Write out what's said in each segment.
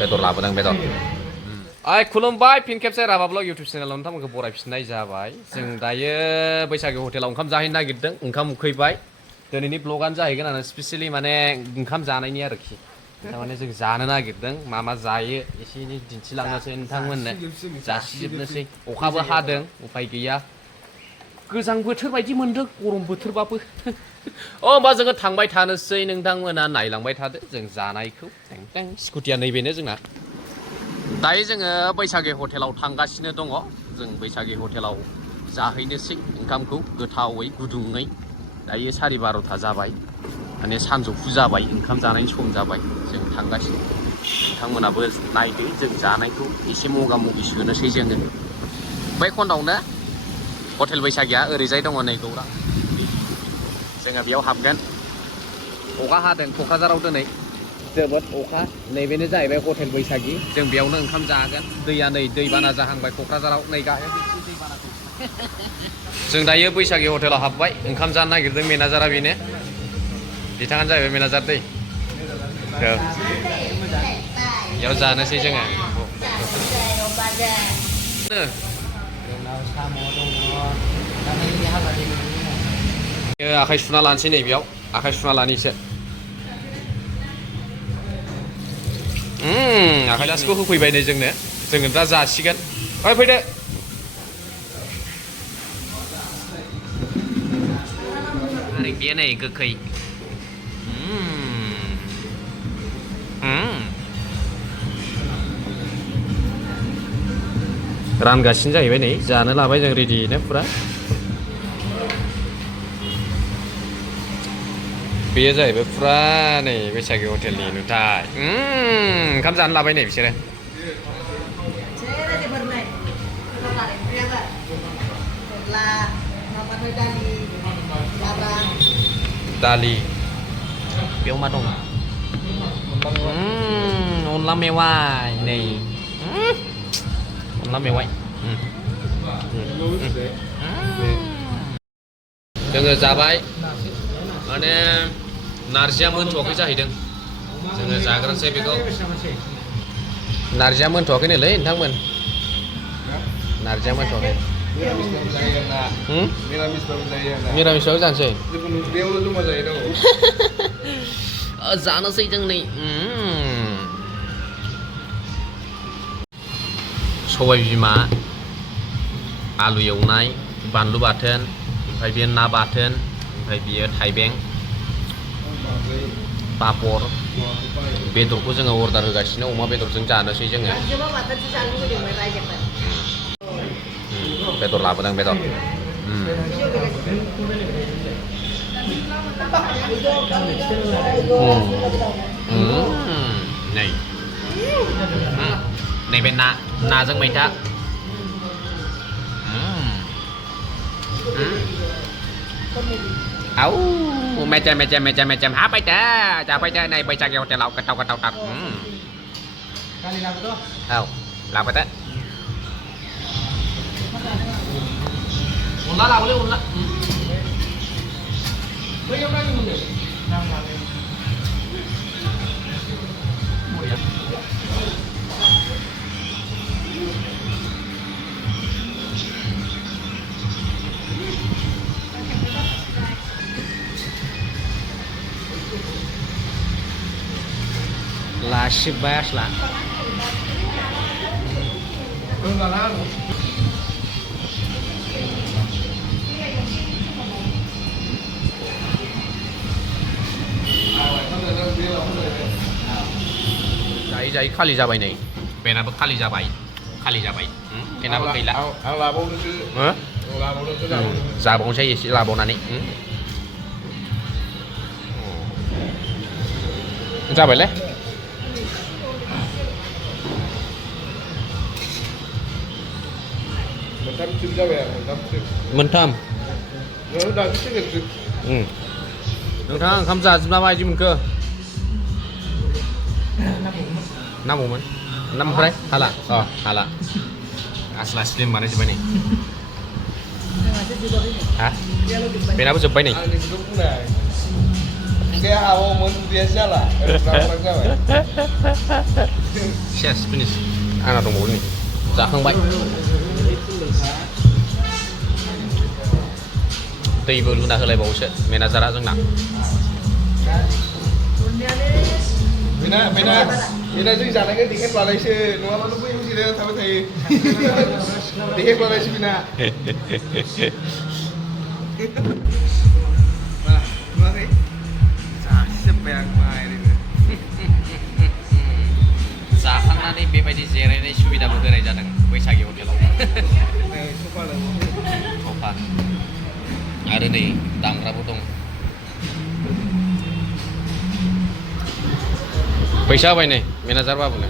बेदर लाबोदों बेदर खुलुमबाय फिन खेबसे राभा ब्लग इउटुब चेनेलाव नोंथांमोनखौ बरायफिननाय जाबाय जों दायो बैसागु हटेलाव ओंखाम जाहैनो नागिरदों ओंखाम उखैबाय दिनैनि ब्लगानो जाहैगोन आरो स्पेसियेलि माने ओंखाम जानायनि आरोखि थारमाने जों जानो नागिरदों मा मा जायो एसे एनै दिन्थिलांनोसै नोंथांमोननो जासिजोबनोसै अखाबो हादों उफाय गैया गोजां बोथोर बायदि मोनदों गरम बोथोरबाबो होमबा जोङो थांबाय थानोसै नोंथांमोना नायलांबाय थादो जों जानायखौ स्कुटिया नैबेनो जोंना दायो जोङो बैसागि हटेलाव थांगासिनो दङ जों बैसागि हटेलाव जाहैनोसै ओंखामखौ गोथावै गुदुङै दायो 12:30 जाबाय माने सानजौफु जाबाय ओंखाम जानायनि सम जाबाय जों थांगासिनो नोंथांमोनाबो नायदो जों जानायखौ एसे मगा मगि सोनोसै जोङो बै खन्दावनो हटेल बैसागिया ओरैजाय दङ नै गौरां जोङो बेयाव हाबगोन अखा हादों क'क्राझाराव दिनै जोबोद अखा नैबेनो जाहैबाय हटेल बैसागि जों बेयावनो ओंखाम जागोन दैया नै दैबाना जाहांबाय क'क्राझाराव नै गाहायाव दैबानाखौ जों दायो बैसागि हटेलाव हाबबाय ओंखाम जानो नागिरदों मेनेजारा बेनो बिथाङानो जाहैबाय मेनेजार दै बेयाव जानोसै जोङो आखाइ सुना लानोसै नै बेयाव आखाइ सुना लानोसै आखाइ लासिखौ होफैबाय नै जोङो दा जासिगोन ओइ फैदो आरो बेयो नै गोखै रानगासिनो जाहैबाय नै जानो लाबाय जों रेडिनो फुरा बेयो जाहैबाय फुरा नै बैसागि हटेलनि नुथाय ओंखाम जानो लाबाय नै बिसोरो दालि बेयाव मा दं अनला मेवाइ नै अनला मेवाइ जोङो जाबाय माने नारजिया मोनथ'वाखै जाहैदों जोङो जाग्रोनोसै बेखौ नारजिया मोनथ'वाखैनोलै नोंथांमोन नारजिया मोनथ'वाखै मिरामिसाव जानोसै जानोसै जों नै सबाय बिमा आलु एवनाय बानलु बाथोन ओमफ्राय बेयो ना बाथोन ओमफ्राय बियो थाइबें पापर बेदरखौ जोङो अर्डार होगासिनो अमा बेदरजों जानोसै जोङो बेदर लाबोदों बेदर नै नैबे नाजों मैथा मेजेम हाबाय दा जाबाय दा नै बैसागि हटेलाव गोथाव गोथावथार औ लाबोदो अनला लाबोलै अनला Lassi bas lah. Jai खालि जाबाय नै बेनाबो खालि जाबाय बेनाबो गैला आं लाबावनोसो जाबावनोसै एसे लाबावनानै जाबायलै मोनथाम नोंथाङा ओंखाम जाजोबना माबायदि मोनखो नांगौमोन ओमफ्राय हाला हाला आसला स्लिम बानायजोब्बाय नै हा बेनाबो जोब्बाय नै Kayak awal biasa lah. Orang jawa. सेस फिनिश आंना दंबावो नै जाखांबाय दैबो लुना होलायबावोसो मेनेजारा जोंना Bina जों जानायखौ देखायफ्लानायसो नङाबाथ' बैयाव जिरायना थाबाय थायो देखायफ्लानायसो बिना नुवाखै जासिजोब्बाय आं माय ओरैनो जाखांनानै बेबायदि जिरायनाय सुबिदाबो होनाय जादों बैसागि हटेलाव सफा आरो नै दामग्राबो दं फैसा होबाय नै मेनेजार बाबुनो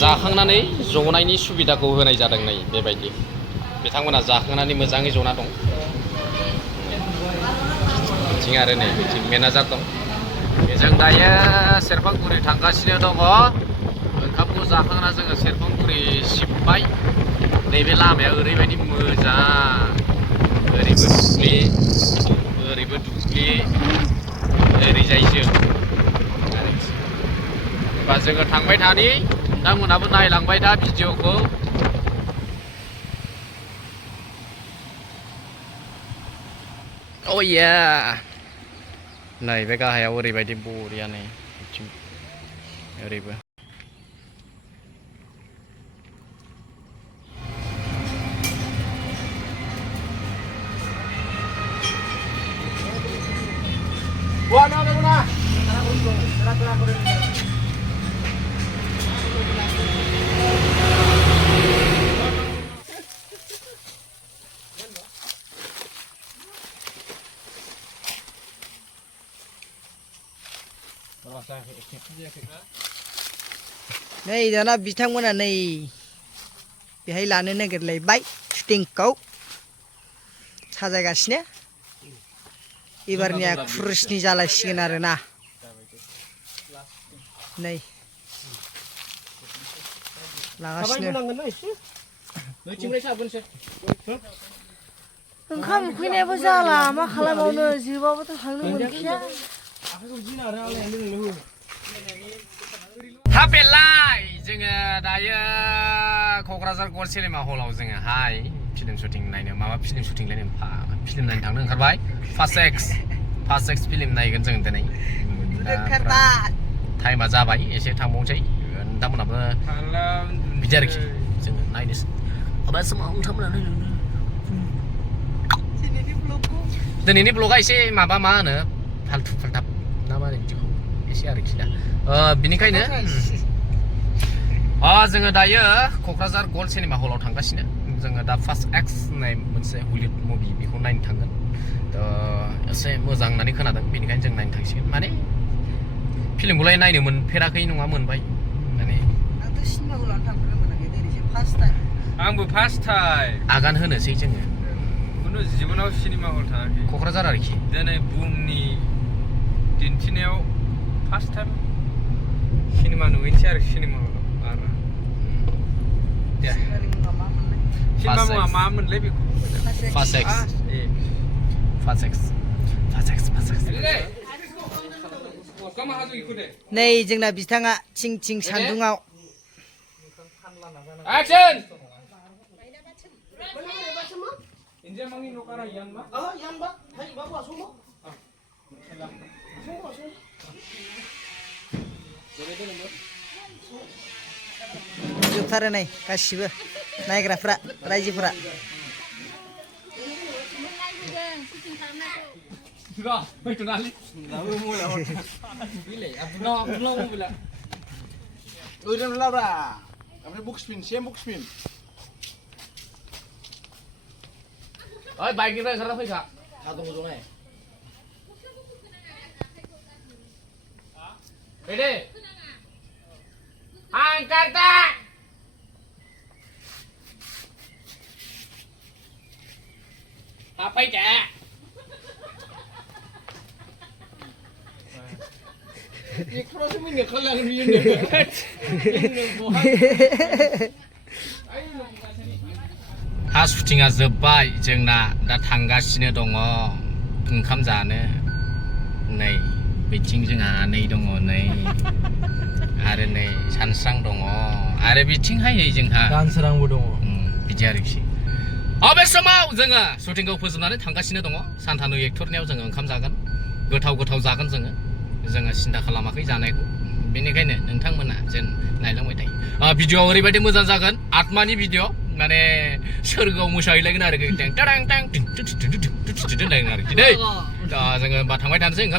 जाखांनानै जनायनि सुबिदाखौ होनाय जादों नै बेबायदि बिथांमोना जाखांनानै मोजाङै जना दं बिथिं आरो नै बिथिं मेनेजार दं जों दायो सेरफांगुरि थांगासिनो दङ ओंखामखौ जाखांना जोङो सेरफांगुरि सिबबाय नैबे लामाया ओरैबायदि मोजां ओरैबो दुब्लि ओरैबो दुब्लि ओरैजाय जों होमबा जोङो थांबाय थानि नोंथांमोनहाबो नायलांबाय था भिडिअखौ अया नैबे गाहायाव ओरैबायदि बरिया नै ओरैबो नै दाना बिथांमोना नै बेहाय लानो नागिरलायबाय शुटिंखौ साजायगासिनो एबारनिया खुरसनि जालायसिगोन आरोना नै लागासिनो ओंखाम उखैनायाबो जाला मा खालामबावनो जोबाबोथ' थांनो मोनखाया थाबेलाय जोङो दायो क'क्राझार गल्ड सिनेमा हलाव जोङोहाय फिल्म शुटिं नायनो माबा फिल्म शुटिं लायनो फिल्म नायनो थांनो ओंखारबाय फार्स्ट एक्स फिल्म नायगोन जों दिनै टाइमा जाबाय एसे थांबावनोसै नोंथांमोनहाबो बिदि आरोखि जोङो नायनोसै माबा समाव नोंथांमोना नायनो दिनैनि ब्लगा एसे माबा मा होनो फाल्थु फाल्थाब ना मा बिदिखौ एसे आरोखि दा बिनिखायनो जोङो दायो क'क्राझार गल्ड सिनेमा हलाव थांगासिनो जोङो दा फार्स्ट एक्स होननाय मोनसे हलिउड मुभि बेखौ नायनो थांगोन एसे मोजां होननानै खोनादों बेनिखायनो जों नायनो थांसिगोन माने फिल्मखौलाय नायनो मोनफेराखै नङा मोनबाय माने आंथ' सिनेमा हलाव थांफेरनो मोनाखै दिनैसो फार्स्ट टाइम आंबो फार्स्ट टाइम आगान होनोसै जोङो खुनु जिबनाव सिनेमा हल थाङाखै क'क्राझार आरोखि दिनै बुहुमनि दिन्थिनायाव फार्स्ट टाइम सिनेमा नुहैनोसै आरो सिनेमा हलाव आरो सिनेमा मुङा मा मोनलाय बेखौ फार्स्ट एक्स नै जोंना बिथाङा थिं थिं सान्दुङाव एक्सन जोबथारो नै गासिबो नायग्राफ्रा रायजोफोरा Udah Laura, kamu book spin, siapa book spin? oi baik kita sekarang fix kak Tunggu dulu nih. Pede angkat tak apa itu Ya kalau sih minyak kalau yang ini. Ayo हा शुटिंआ जोब्बाय जोंना दा थांगासिनो दङ ओंखाम जानो नै बिथिं जोंहा नै दङ नै आरो नै सानस्रां दङ आरो बिथिंहाय नै जोंहा दानसोरांबो दङ बिदि आरोखि बे समाव जोङो शुटिंखौ फोजोबनानै थांगासिनो दङ सान्तानु एक्टरनियाव जोङो ओंखाम जागोन गोथाव जागोन जोङो सिन्था खालामाखै जानायखौ बेनिखायनो नोंथांमोना जेन नायलांबाय थायो भिडिअ'आ ओरैबायदि मोजां जागोन आत्मानि भिडिअ माने सोरगोआव मोसाहैलायगोन आरोखि टें टारां टां होनलायगोन आरोखि दै जोङो होमबा थांबाय थानोसै